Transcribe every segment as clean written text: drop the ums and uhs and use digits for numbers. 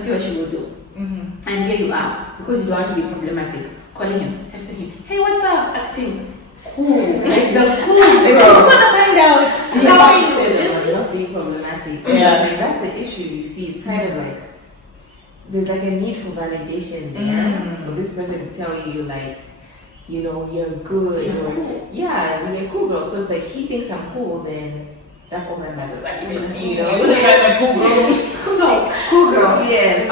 to see what she will do. And here you are, because you don't want to be problematic, calling him, texting him, hey, what's up? Acting cool, like the cool girl. I just want to find out how is it. Not being problematic. Yeah. Like, that's the issue you see. It's kind of like there's like a need for validation there for this person to tell you like, you know, you're good, You're or cool. yeah, you're a cool girl. So if like he thinks I'm cool, then that's all that matters. Like, you know, Cool girl. So, cool girl. yeah,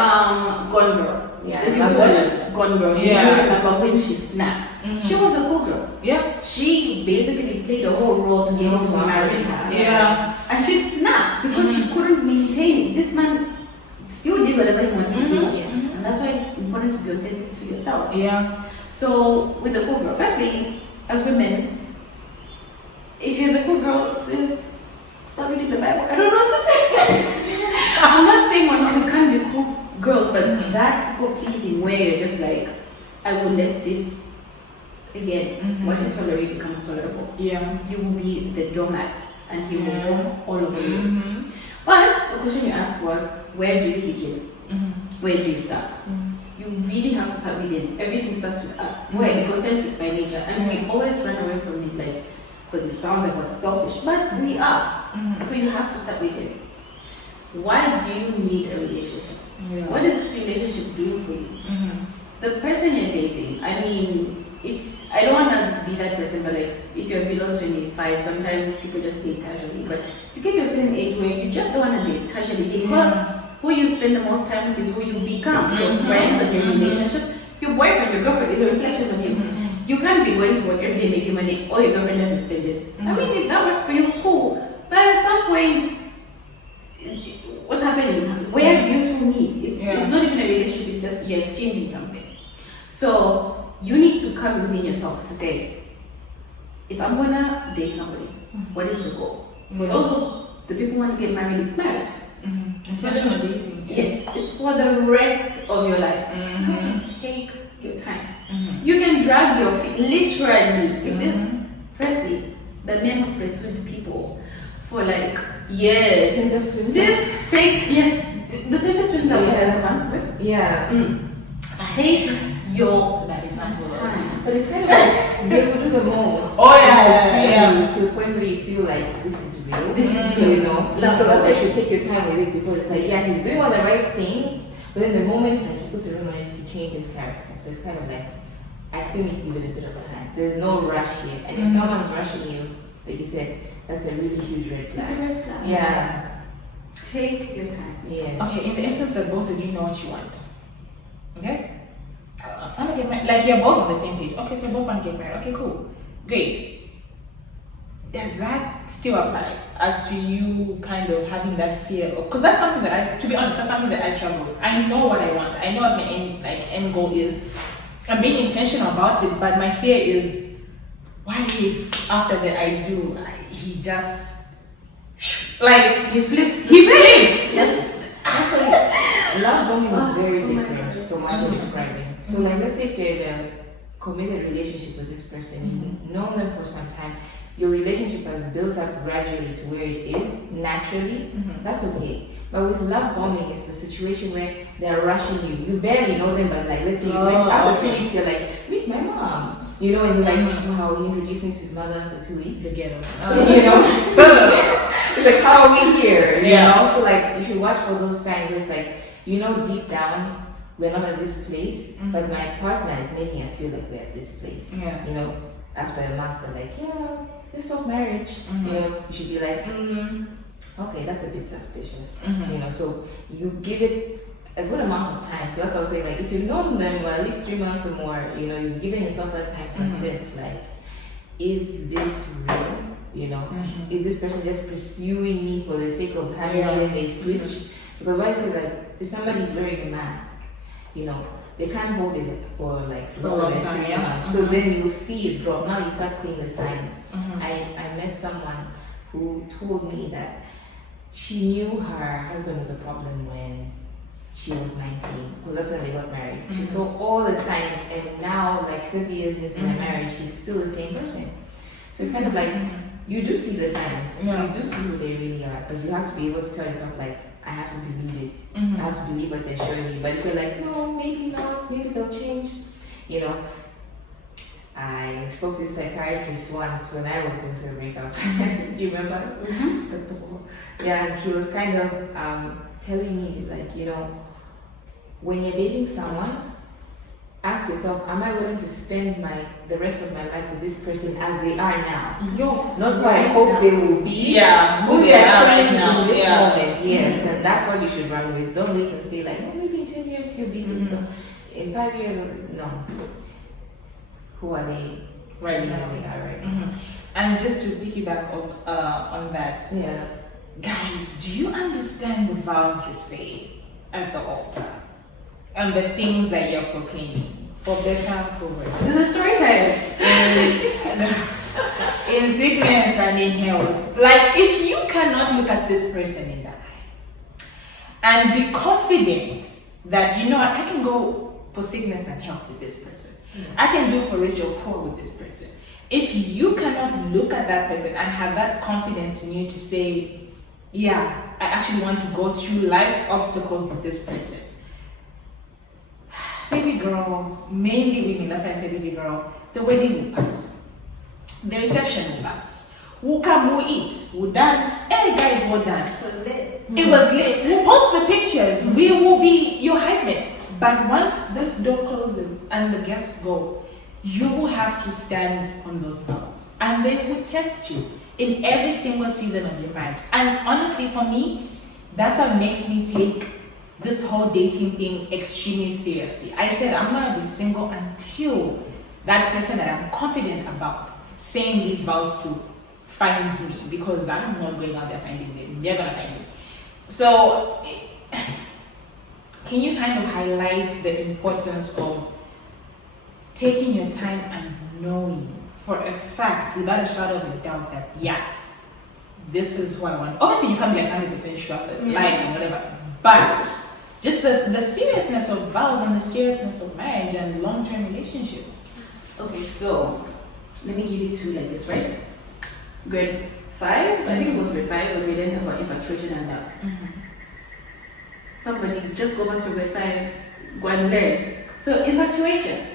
Gone girl. yeah. If you watch Gone Girl, you Yeah. remember when she snapped. She was a cool girl. Yeah. She basically played a whole role to be able to marry her. Yeah. And she snapped because she couldn't maintain it. This man still did whatever he wanted to do. And that's why it's important to be authentic to yourself. Yeah. So, with the cool girl, firstly, as women, if you're the cool girl, sis, start reading the Bible. I don't know what to say. I'm not saying we can't be cool girls, but that people pleasing where you're just like, I will let this again. What you tolerate becomes tolerable. Yeah. You will be the doormat, and he will walk all over you. Mm-hmm. But the question you asked was, where do you begin? Where do you start? You really have to start within. Everything starts with us. We're egocentric by nature, and we always run away from it, like, because it sounds like we're selfish, but we are. So you have to start within. Why do you need a relationship? Yeah. What does this relationship do for you? The person you're dating, I mean, if I don't want to be that person, but like if you're below 25, sometimes people just date casually. But you get to a certain age where you just don't want to date casually. Because who you spend the most time with is who you become. Your friends and your relationship, your boyfriend, your girlfriend is a reflection of you. You can't be going to work every day making money, or your girlfriend has to spend it. I mean, if that works for you, cool. But at some point, what's happening? Where do you two meet? It's not even a relationship, it's just you're exchanging something. So you need to come within yourself to say, if I'm gonna date somebody, what is the goal? For those who the people who want to get married, it's marriage. Especially on dating. Yes, it's for the rest of your life. You have to take your time. You can drag your feet, literally. If this, firstly, the men who pursued people for like years. This take the Tinder swim that we had fun. Yeah. Take your It's a bad example. time. But it's kind of like they will do the most. Oh, yeah, to pursue yeah. you to the point where you feel like this is real. This is real. You know. So that's why you should take your time with it, because it's like, yes, he's doing all the right things, but then the moment like he puts the ring on it, he changes his character. So it's kind of like, I still need to give it a bit of time. There's no rush here. And if someone's rushing you, like you said, that's a really huge red It's flag. a red flag. Yeah. Take your time. Yes. Okay, in the essence that both of you know what you want. Okay? I want to get married. Like you're both on the same page. Okay, so you both want to get married. Okay, cool. Great. Does that still apply as to you kind of having that fear of, because that's something that to be honest, that's something that I struggle with. I know what I want. I know what my end goal is. I'm being intentional about it, but my fear is, what if after that I do, he just, like, He flips. Just actually, love bombing is very different from what you're describing. So, like, let's say if you're in a committed relationship with this person, you've known them for some time, your relationship has built up gradually to where it is naturally. That's okay. But with love bombing, it's a situation where they're rushing you. You barely know them, but like, let's say after 2 weeks, you're like, meet my mom. You know, and you're like, wow, he introduced me to his mother for 2 weeks. together. You know, so it's like, how are we here? You Yeah. know, so like, you should watch for those signs where it's like, you know, deep down, we're not at this place, but my partner is making us feel like we're at this place. Yeah. You know, after a month, they're like, yeah, let's talk marriage. You know, you should be like, okay, that's a bit suspicious. You know, so you give it a good amount of time. So that's what I was saying, like, if you've known them for at least 3 months or more, you know, you've given yourself that time to assess, like, is this real? You know, is this person just pursuing me for the sake of having me, and they switch? Because what I say is, like, if somebody's wearing a mask, you know, they can't hold it for like more than 3 months. So then you'll see it drop. Now you start seeing the signs. I met someone who told me that she knew her husband was a problem when she was 19, because that's when they got married. She saw all the signs, and now, like 30 years into their marriage, she's still the same person. So it's kind of like, you do see the signs, you do see who they really are, but you have to be able to tell yourself, like, I have to believe it. Mm-hmm. I have to believe what they're showing me. But if you're like, no, maybe not, maybe they'll change, you know. I spoke to a psychiatrist once when I was going through a breakup. Do you remember? Mm-hmm. Dr. Paul? Yeah, and he was kind of telling me, like, you know, when you're dating someone, ask yourself, am I willing to spend the rest of my life with this person as they are now? Not what I hope they will be. Who Who they they are are showing right you now. in this Yeah. moment. Yes, and that's what you should run with. Don't wait and say like, oh, maybe in 10 years he'll be this. So in 5 years, no. Who are they? Right now now. they are right. And just to piggyback on that, Yeah. guys, do you understand the vows you say at the altar and the things that you're proclaiming, for better, for worse, This is a story time. in sickness and in health? Like, if you cannot look at this person in the eye and be confident that, you know what, I can go for sickness and health with this person, I can do for rich or poor with this person. If you cannot look at that person and have that confidence in you to say, yeah, I actually want to go through life's obstacles with this person. Baby girl, mainly women, that's why I say baby girl, the wedding will pass. The reception will pass. We'll come, we'll eat, we'll dance. Hey guys, we're done. It was lit. We'll post the pictures. We will be your hype man. But once this door closes and the guests go, you will have to stand on those vows. And they will test you in every single season of your marriage. And honestly, for me, that's what makes me take this whole dating thing extremely seriously. I said I'm gonna be single until that person that I'm confident about saying these vows to finds me, because I'm not going out there finding them. They're gonna find me. So can you kind of highlight the importance of taking your time and knowing for a fact, without a shadow of a doubt, that yeah, this is who I want? Obviously, you can't be like 100% sure of life and whatever, but just the seriousness of vows and the seriousness of marriage and long-term relationships. Okay, so let me give you two like this, right? Grade 5, I think it was grade 5 when we learned about infatuation and love. Somebody just go back to grade 5, go and learn. So infatuation,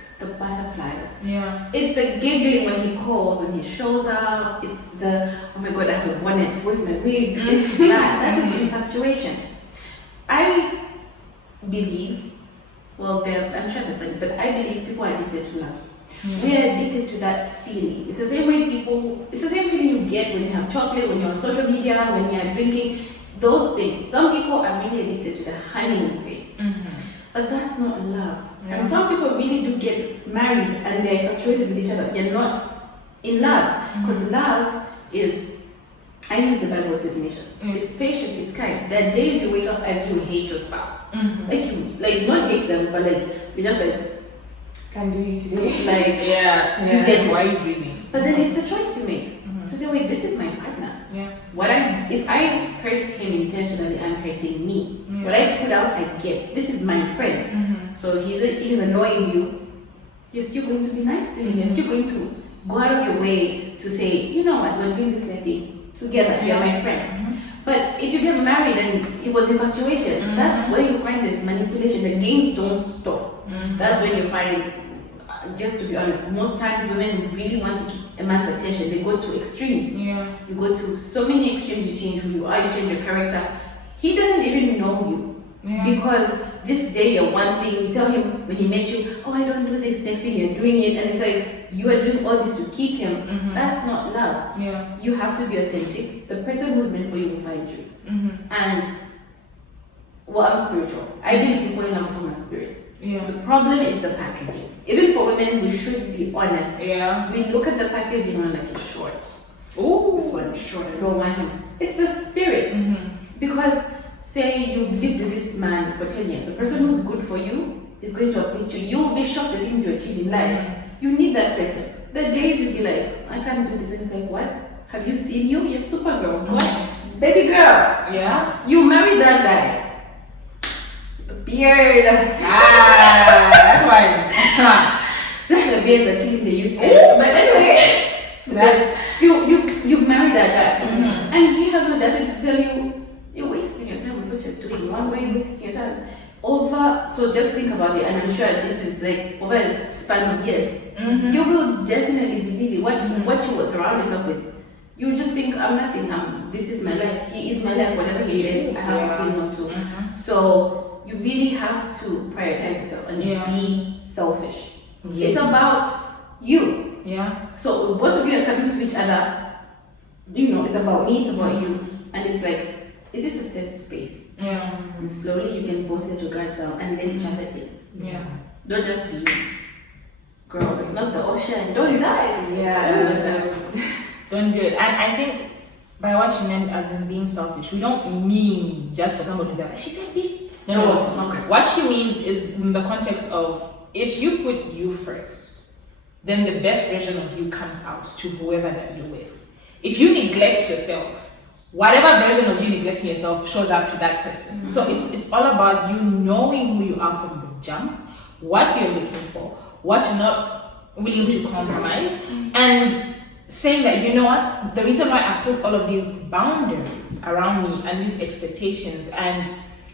it's the butterflies. Yeah. It's the giggling when he calls and he shows up. It's the, oh my god, I have a bonnet, where's my wig? It's that is infatuation. I believe, well, I'm sure there's studies, but I believe people are addicted to love. We are addicted to that feeling. It's the same way it's the same feeling you get when you have chocolate, when you're on social media, when you're drinking, those things. Some people are really addicted to the honeymoon phase. But that's not love. Yeah. And some people really do get married and they're infatuated with each other. They're not in love. Because love is, I use the Bible's definition. It's patient, it's kind. There are days you wake up and you hate your spouse. Like not hate them, but like you just like, Can do it today. like Yeah. Yes. Why are you breathing? But then it's the choice you make to say, wait, this is my partner. Yeah. If I hurt him intentionally, I'm hurting me. Yeah. What I put out, I get. This is my friend. So he's annoying you. You're still going to be nice to him. You're still going to go out of your way to say, you know what, we're doing this thing together. You're my friend. But if you get married and it was infatuation, that's where you find this manipulation. The games don't stop. That's when you find, just to be honest, most times women really want to keep a man's attention. They go to extremes. Yeah. You go to so many extremes, you change who you are, you change your character. He doesn't even know you. Because this day you're one thing, you tell him when he met you, oh, I don't do this, next thing you're doing it, and it's like you are doing all this to keep him. That's not love. Yeah. You have to be authentic. The person who's meant for you will find you. And well, I'm spiritual. I believe you fall in love with someone's spirit. Yeah. The problem is the packaging. Even for women, we should be honest. Yeah. We look at the packaging and we're like, he's short. Ooh. This one is short, I don't want him. It's the spirit. Because say you've lived with this man for 10 years, the person who's good for you is going to uplift you. You'll be shocked at the things you achieve in life. You need that person. The days you'll be like, I can't do this, and it's like, what? Have you seen you? You're Supergirl. What? Baby girl. Yeah. You married that guy. Beard. That's why. The beards are killing the youth. But anyway, you marry that guy, and he has the audacity to tell you, you're wasting your time doing one way, wasting your time. So just think about it, and I'm sure this is like over a span of years. You will definitely believe it. What you will surround yourself with, you will just think, I'm nothing. This is my life. He is my life. Whatever he says, I have to cling on to. So you really have to prioritize yourself and be selfish. Yes. It's about you. Yeah. So both of you are coming to each other. It's about me. It's about you, and it's like, is this a safe space? Yeah. And slowly you can both let your guards down and let each other in. Yeah. Don't just be, girl, it's not the ocean. Don't dive. Yeah. Don't do it. And I think by what she meant as in being selfish, we don't mean just for somebody to be like, she said this. No. Okay. What she means is in the context of, if you put you first, then the best version of you comes out to whoever that you're with. If you neglect yourself, whatever version of you neglecting yourself shows up to that person. So it's all about you knowing who you are from the jump, what you're looking for, what you're not willing to compromise, and saying that, you know what, the reason why I put all of these boundaries around me and these expectations and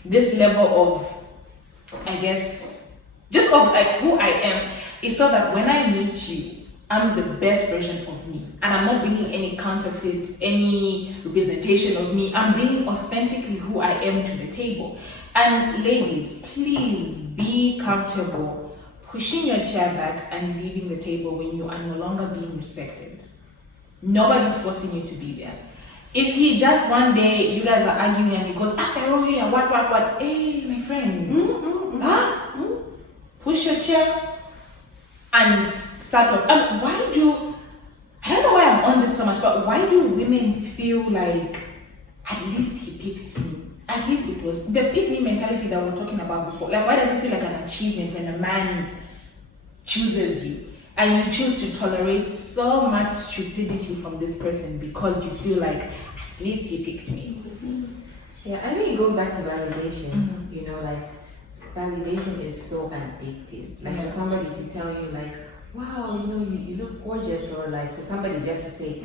this level of, I guess, just of like who I am, is so that when I meet you, I'm the best version of me, and I'm not bringing any counterfeit, any representation of me. I'm bringing authentically who I am to the table. And ladies, please be comfortable pushing your chair back and leaving the table when you are no longer being respected. Nobody's forcing you to be there. If he just one day, you guys are arguing and he goes, after all here, what? Hey, my friend, push your chair and start off. And I don't know why I'm on this so much, but why do women feel like, at least he picked me? At least it was the pick me mentality that we were talking about before. Like, why does it feel like an achievement when a man chooses you and you choose to tolerate so much stupidity from this person because you feel like, at least he picked me? Yeah, I think it goes back to validation. Like, validation is so addictive. Like, for somebody to tell you, like, wow, you look gorgeous, or like for somebody just to say,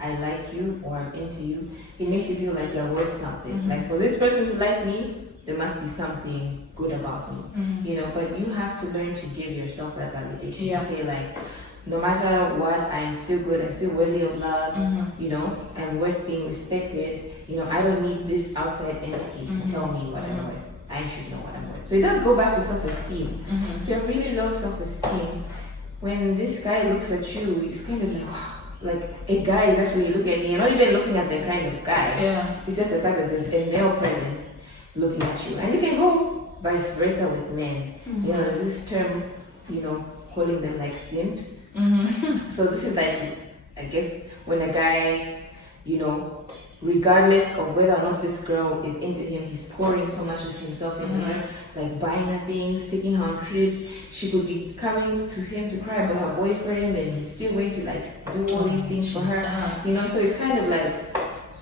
I like you or I'm into you, it makes you feel like you're worth something. Like, for this person to like me, there must be something good about me, but you have to learn to give yourself that validation to say, like, no matter what, I'm still good, I'm still worthy of love, I'm worth being respected, I don't need this outside entity to tell me what I'm worth. I should know what I'm worth. So it does go back to self-esteem. If you're really low self-esteem, when this guy looks at you, it's kind of like, wow, like a guy is actually looking at me. You're not even looking at the kind of guy. Yeah. It's just the fact that there's a male presence looking at you. And it can go vice versa with men. There's this term, calling them like simps. So this is like, I guess, when a guy, regardless of whether or not this girl is into him, he's pouring so much of himself into her, like buying her things, taking her on trips. She could be coming to him to cry about her boyfriend, and he's still going to like do all these things for her. So it's kind of like,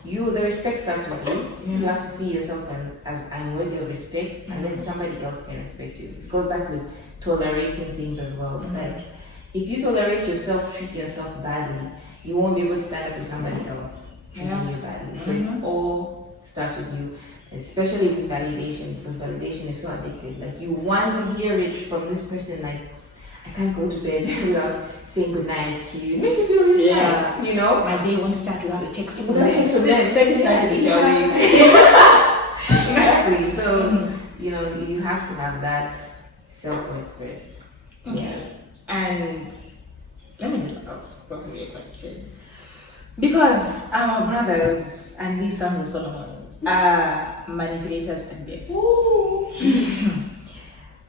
the respect starts with you. You have to see yourself as I'm worthy of respect, and then somebody else can respect you. It goes back to tolerating things as well. It's like, if you tolerate yourself, treat yourself badly, you won't be able to stand up to somebody else treating you badly. So it all starts with you, especially with validation, because validation is so addictive. Like, you want to hear it from this person, like, I can't go to bed without saying goodnight to you. It makes you feel really nice, My day won't start without a text. Exactly. So, you have to have that self-worth first. Okay. And let me just ask probably a question. Because our brothers and these sons of Solomon are manipulators at best.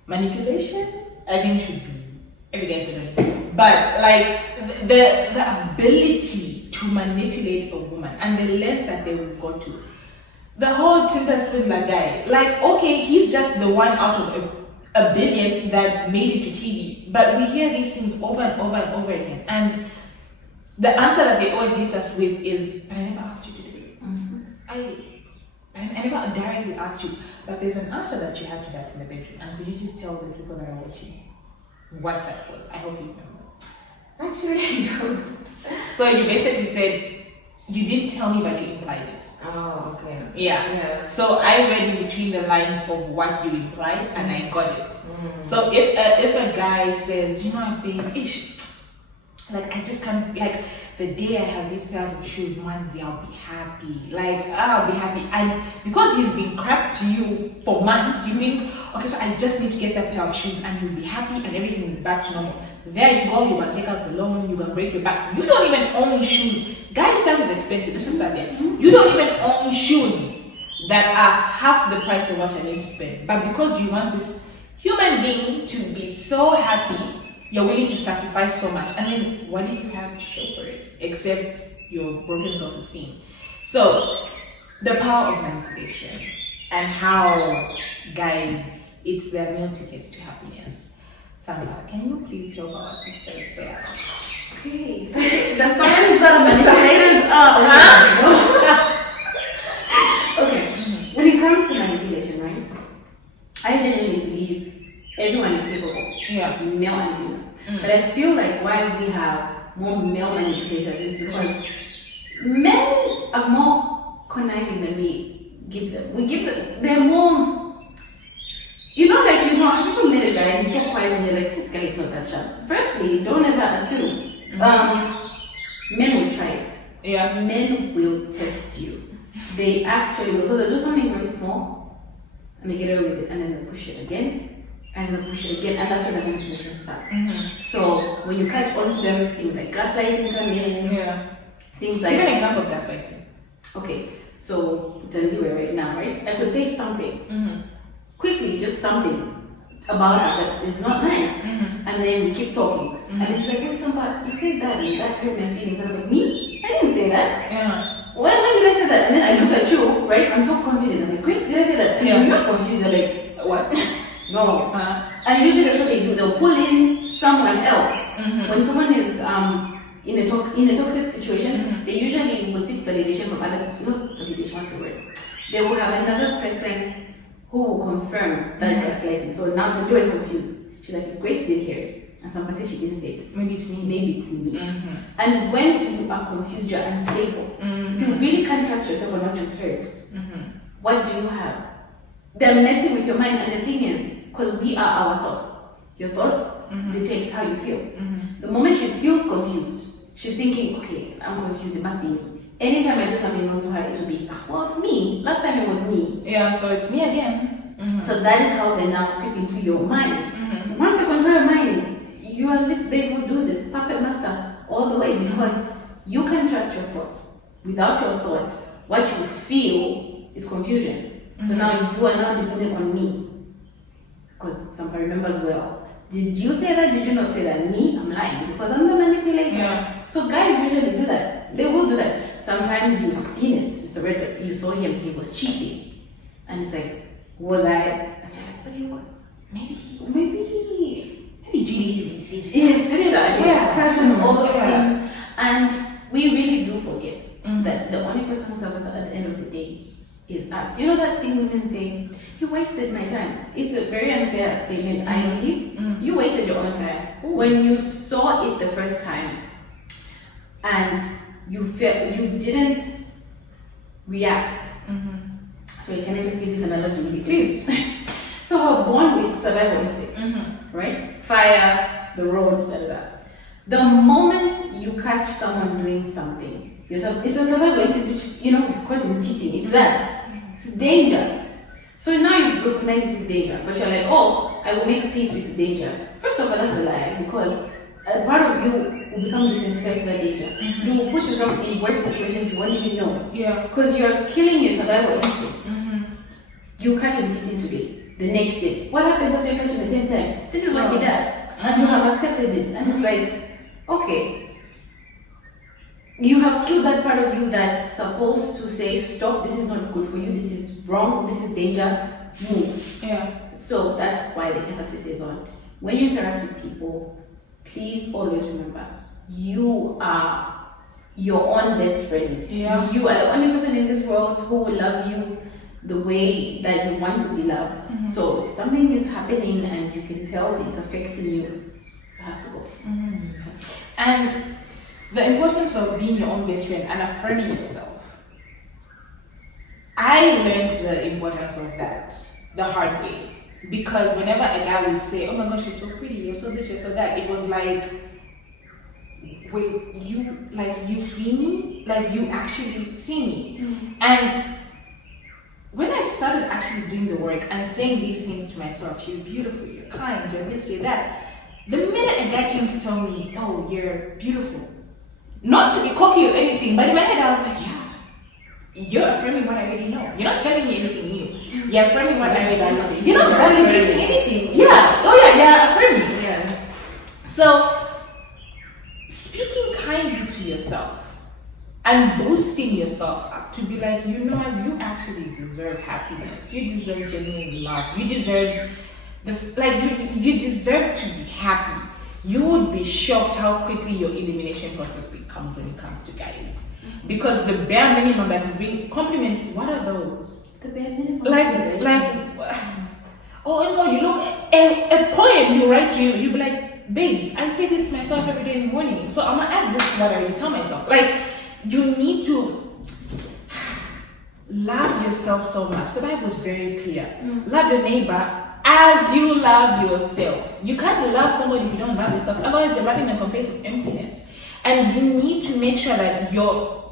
Manipulation, I think, should be every guy's been. But like the ability to manipulate a woman and the lengths that they will go to. The whole Tinder swindler guy, like, okay, he's just the one out of a billion that made it to TV. But we hear these things over and over and over again. And the answer that they always hit us with is, but I never asked you to do it. I never directly asked you, but there's an answer that you had to that in the bedroom. And could you just tell the people that are watching what that was? I hope you remember. Actually, I don't. So you basically said, you didn't tell me, but you implied it. Oh, okay. Yeah. So I read in between the lines of what you implied, and I got it. So if a guy says, you know what, babe, ish, like I just can't, like the day I have these pairs of shoes, one day I'll be happy. Like I'll be happy, and because he's been crap to you for months, you think, okay, so I just need to get that pair of shoes, and you'll be happy, and everything will be back to normal. There you go, you can take out the loan, you can break your back. You don't even own shoes. Guys' stuff is expensive. Let's just start there. You don't even own shoes that are half the price of what I need to spend. But because you want this human being to be so happy, you're willing to sacrifice so much. And then what do you have to show for it? Except your broken self-esteem. So, the power of manipulation and how guys, it's their meal tickets to happiness. Sandra, can you please help our sisters there? Okay. The signs that manipulators are. Okay. When it comes to manipulation, right? I genuinely believe everyone is capable. Yeah. Male and female. But I feel like why we have more male manipulators is because men are more conniving than we give them. We give them, they're more. You know, like, you know, have you ever met a guy and he's so quiet and you're like, this guy is not that sharp? Firstly, don't ever assume. Men will try it. Yeah. Men will test you. They actually will. So they'll do something very small and they get away with it, and then they push it again and they push it again, and that's where the manipulation starts. So when you catch on to them, things like gaslighting come in. Yeah. Things like. Give an example of gaslighting. Okay, so Thandiwe right now, right? I could say something. Quickly, just something about her that is not nice, and then we keep talking, and then she's like, wait, Samba, you said that and that hurt my feelings. I'm like, me? I didn't say that. Yeah. When did I say that? And then I look at you, right? I'm so confident. I'm like, Grace, did I say that? And you're not confused. You're like, what? No. And usually that's what they do. They'll pull in someone else. When someone is in a toxic situation, they usually will seek validation from other people. Not validation, what's the word? They will have another person who will confirm that gaslighting. So now Thandiwe is confused. She's like, Grace did hear it, and somebody said she didn't say it. Maybe it's me. Maybe it's me. And when you are confused, you're unstable. If you really can't trust yourself on what you've heard, what do you have? They're messing with your mind, and the thing is, because we are our thoughts. Your thoughts dictate how you feel. The moment she feels confused, she's thinking, okay, I'm confused, it must be me. Anytime I do something wrong to her, it will be, well, it's me. Last time it was me. Yeah, so it's me again. So that is how they now creep into your mind. Once you control your mind, they will do this puppet master all the way, because you can trust your thought. Without your thought, what you feel is confusion. So now you are now dependent on me. Because somebody remembers well. Did you say that? Did you not say that? Me? I'm lying because I'm the manipulator. Yeah. So guys usually do that. They will do that. Sometimes you've seen it. It's a red that you saw him, he was cheating. And it's like, was I? And you're like, but he was. Maybe Julie is his cousin, all those things. And we really do forget that the only person who suffers at the end of the day is us. You know that thing women say, you wasted my time. It's a very unfair statement, I believe. You wasted your own time. When you saw it the first time and you felt you didn't react. So can I just give this analogy, please? So we're born with survival instincts, right? Fire, the road, da da da. The moment you catch someone doing something, it's a survival instinct, which, you know, you caught him cheating. It's that. It's danger. So now you recognize this is danger, but you're like, oh, I will make peace with the danger. First of all, that's a lie, because a part of you will become desensitized to that danger. You will put yourself in worse situations you won't even know. Yeah. Because you're killing your survival instinct. You catch him cheating today. The next day, what happens after you catch him the 10th time? This is what he did, and you have accepted it, and it's like, okay, you have killed that part of you that's supposed to say, stop, this is not good for you, this is wrong, this is danger, move. Yeah. So that's why the emphasis is on, when you interact with people, please always remember, you are your own best friend. Yeah. You are the only person in this world who will love you the way that you want to be loved. So if something is happening and you can tell it's affecting you, you have to go. And the importance of being your own best friend and affirming yourself. I learned the importance of that the hard way, because whenever a guy would say, "Oh my gosh, you're so pretty, you're so this, you're so that," it was like, wait, you see me? Like, you actually see me? And when I started actually doing the work and saying these things to myself, "You're beautiful, you're kind, you're this, you're that," the minute a guy came to tell me, "Oh, you're beautiful," not to be cocky or anything, but in my head I was like, yeah, you're affirming what I already know. You're not telling me anything new. You're affirming what I already know. You're not validating anything. Yeah. Oh yeah, you're affirming. Yeah. So, speaking kindly to yourself and boosting yourself up to be like, you know what, you actually deserve happiness. You deserve genuine love. You deserve you deserve to be happy. You would be shocked how quickly your elimination process becomes when it comes to guys. Because the bare minimum that is being compliments, what are those? The bare minimum. Oh no, you look a poem you write to you be like, babes, I say this to myself every day in the morning. So I'm gonna add this to what I already tell myself. Like, you need to love yourself so much. The Bible is very clear. Love your neighbor as you love yourself. You can't love somebody if you don't love yourself. Otherwise, you're loving them from a place of emptiness. And you need to make sure that your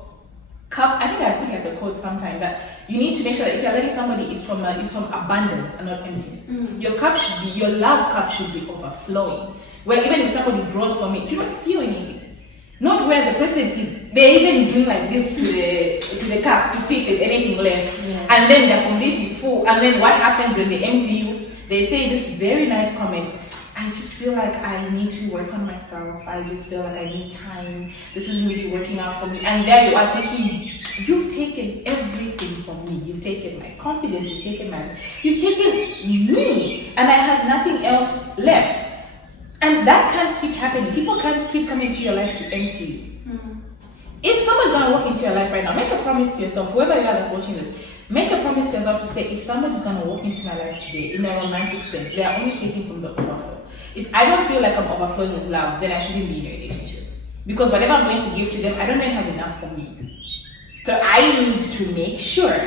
cup, I think I put like a quote sometime, that you need to make sure that if you're letting somebody, it's from abundance and not emptiness. Your cup should be, your love cup should be overflowing. Where even if somebody draws from it, you don't feel anything. Not where the person is, they're even doing like this to the cup to see if there's anything left. And then they're completely full. And then what happens when they empty you? They say this very nice comment, "I just feel like I need to work on myself. I just feel like I need time. This isn't really working out for me." And there you are thinking, you've taken everything from me. You've taken my confidence, you've taken me, and I have nothing else left. And that can't keep happening. People can't keep coming to your life to empty you. If someone's gonna walk into your life right now, make a promise to yourself, whoever you are that's watching this, make a promise to yourself to say, if somebody's gonna walk into my life today in a romantic sense, they are only taking from the overflow. If I don't feel like I'm overflowing with love, then I shouldn't be in a relationship. Because whatever I'm going to give to them, I don't even have enough for me. So I need to make sure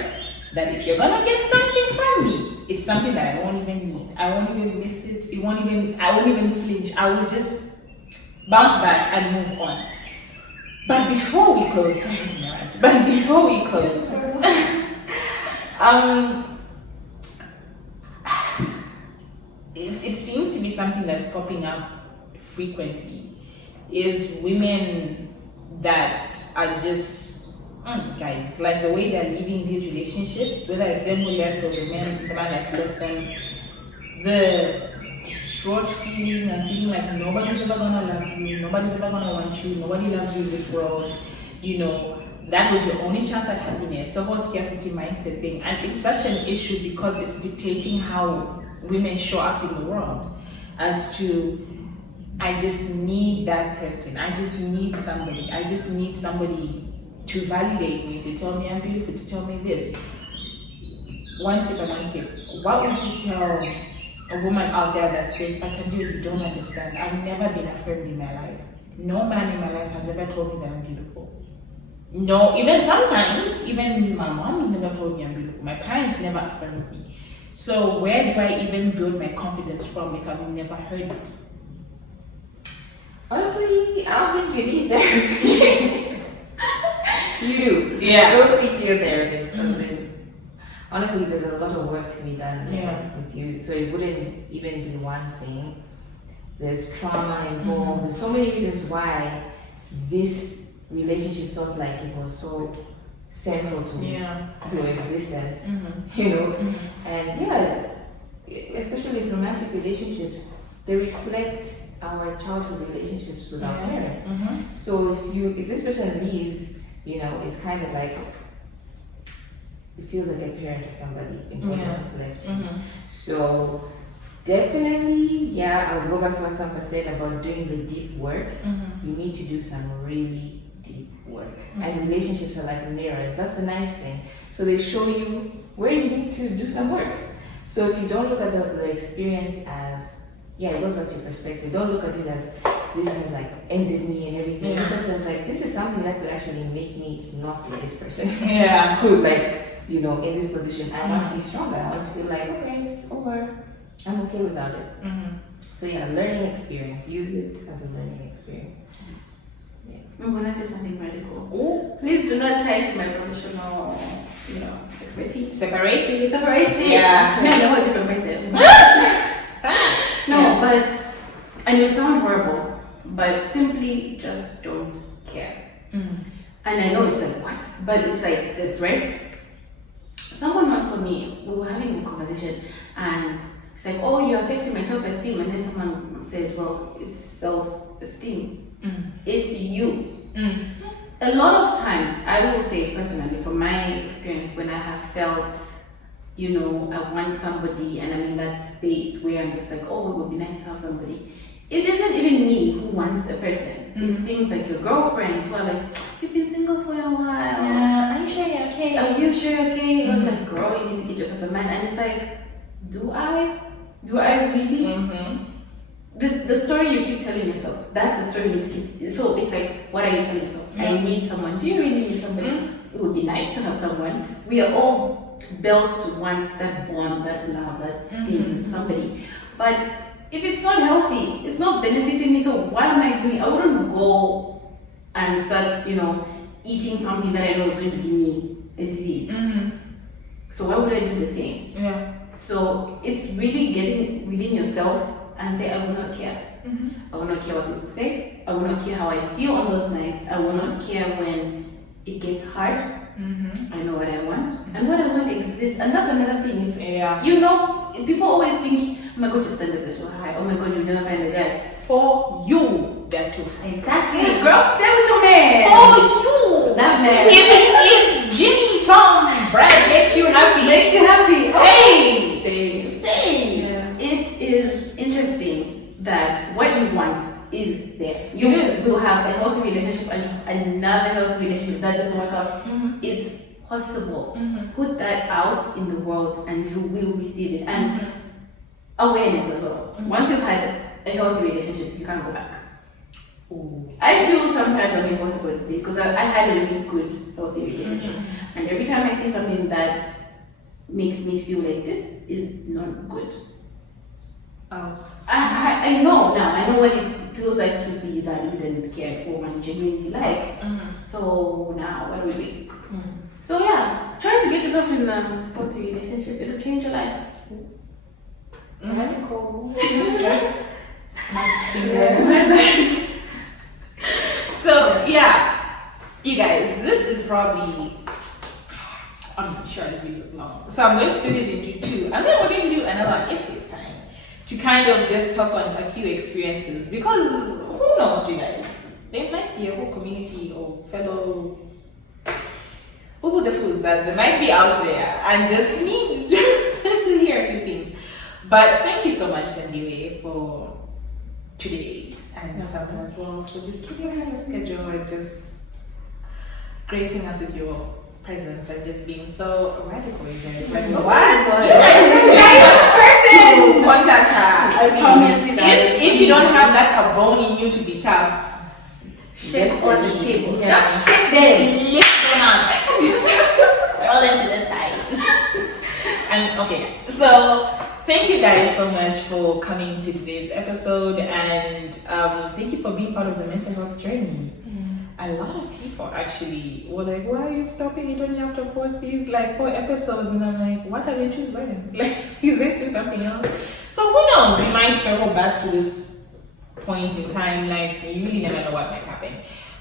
that if you're gonna get something from me, it's something that I won't even need. I won't even miss it. I won't even flinch. I will just bounce back and move on. But before we close, it seems to be something that's popping up frequently, is women that are just guys, like the way they're leaving these relationships, whether it's them who left or the man that's left them, the distraught feeling and feeling like nobody's ever gonna love you, nobody's ever gonna want you, nobody loves you in this world, you know, that was your only chance at happiness. So whole scarcity mindset thing, and it's such an issue because it's dictating how women show up in the world, as to, I just need that person, I just need somebody to validate me, to tell me I'm beautiful, to tell me this. One tip. What would you tell a woman out there that says, "But Thandiwe, you don't understand. I've never been affirmed in my life. No man in my life has ever told me that I'm beautiful. No, even sometimes, even my mom has never told me I'm beautiful. My parents never affirmed me. So where do I even build my confidence from if I've never heard it?" Honestly, I don't think you need therapy. You do. Yeah. Go speak to your therapist. Honestly, there's a lot of work to be done with you. So it wouldn't even be one thing. There's trauma involved. There's so many reasons why this relationship felt like it was so central to your existence. You know? And especially with romantic relationships, they reflect our childhood relationships with our parents. So if this person leaves, you know, it's kind of like, it feels like a parent or somebody important has left you. So definitely, I would go back to what Sandra said about doing the deep work. You need to do some really deep work. And relationships are like mirrors. That's the nice thing. So they show you where you need to do some work. So if you don't look at the experience as yeah, it goes back to your perspective. Don't look at it as this has like ended me and everything. Yeah. Look at it as like this is something that could actually make me not be this person. Yeah. Who's like, you know, in this position. I want to be stronger. I want to be like, okay, it's over. I'm okay without it. Mm-hmm. So yeah, learning experience. Use it as a learning experience. Yeah. I'm gonna say something radical. Oh, Please do not tie to my professional, expertise. separate it. Separate it. Yeah. No, I'm a different person. No, Yeah. but, and you sound horrible, but simply just don't care. Mm. And I know it's like, what? But it's like this, right? Someone once told me, we were having a conversation, and it's like, oh, you're affecting my self-esteem. And then someone said, well, it's self-esteem. Mm. It's you. Mm. A lot of times, I will say personally, from my experience, when I have felt, I want somebody and I'm in that space where I'm just like, oh, it would be nice to have somebody. It isn't even me who wants a person. It's things like your girlfriends who are like, you've been single for a while. Yeah. Are you sure you're okay? Are you sure you're okay? You're like, girl, you need to get yourself a man. And it's like, do I? Do I really? Mm-hmm. The story you keep telling yourself, that's the story you need to keep. So it's like, what are you telling yourself? Yeah. I need someone. Do you really need somebody? It would be nice to have someone. We are all built to want that bond, that love, that thing with somebody. But if it's not healthy, it's not benefiting me, so what am I doing? I wouldn't go and start, eating something that I know is going to give me a disease. Mm-hmm. So why would I do the same? Yeah. So it's really getting within yourself and say, I will not care. Mm-hmm. I will not care what people say. I will not care how I feel on those nights. I will not care when it gets hard. Mm-hmm. I know what I want. And what I want exists. And that's another thing is, Yeah. people always think, oh my God, your standards are too high. Oh my God, you'll never find a guy. For you, they're too high. Exactly. Girl, stay with your man. For you. That's man. If Jimmy, Tom, Brad makes you happy, Makes you happy. hey, Stay. Yeah. It is interesting that what you want is there. You It is. will have a healthy relationship and another healthy relationship that doesn't work out. Mm-hmm. It's possible. Mm-hmm. Put that out in the world and you will receive it. And awareness as well. Once you've had a healthy relationship, you can't go back. Ooh. I feel sometimes I'm impossible to date because I had a really good, healthy relationship. And every time I see something that makes me feel like this is not good, I know now. I know what it feels like to be valued and cared for and genuinely liked. So now, what do we do? So yeah, try to get yourself in a healthy relationship. It'll change your life. Radical. So yeah, you guys, this is probably, I'm not sure this video is long, so I'm going to split it into two, and then we're going to do another one if it's time to kind of just talk on a few experiences, because who knows, you guys, there might be a whole community of fellow fools that might be out there and just need to hear a few things. But thank you so much, Thandiwe, for today, and Sandra as well, for just keeping on your schedule and just gracing us with your presence and just being so radical, you guys. Like, what? You guys to contact her. I promise you If you don't have that bone in you to be tough, Shit on the table. Yeah. Just shit there. lift them up. Roll them to the side. And okay, so thank you guys so much for coming to today's episode, and thank you for being part of the mental health journey. A lot of people actually were like, why are you stopping it only after 4 seasons, like 4 episodes? And I'm like, what have you learned? Like, is there still something else? So who knows, we might circle back to this point in time, like you really never know what might happen.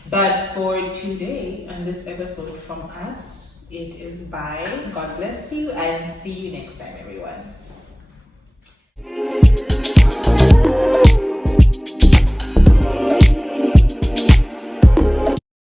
But for today, and this episode from us, it is bye. God bless you, and see you next time, everyone.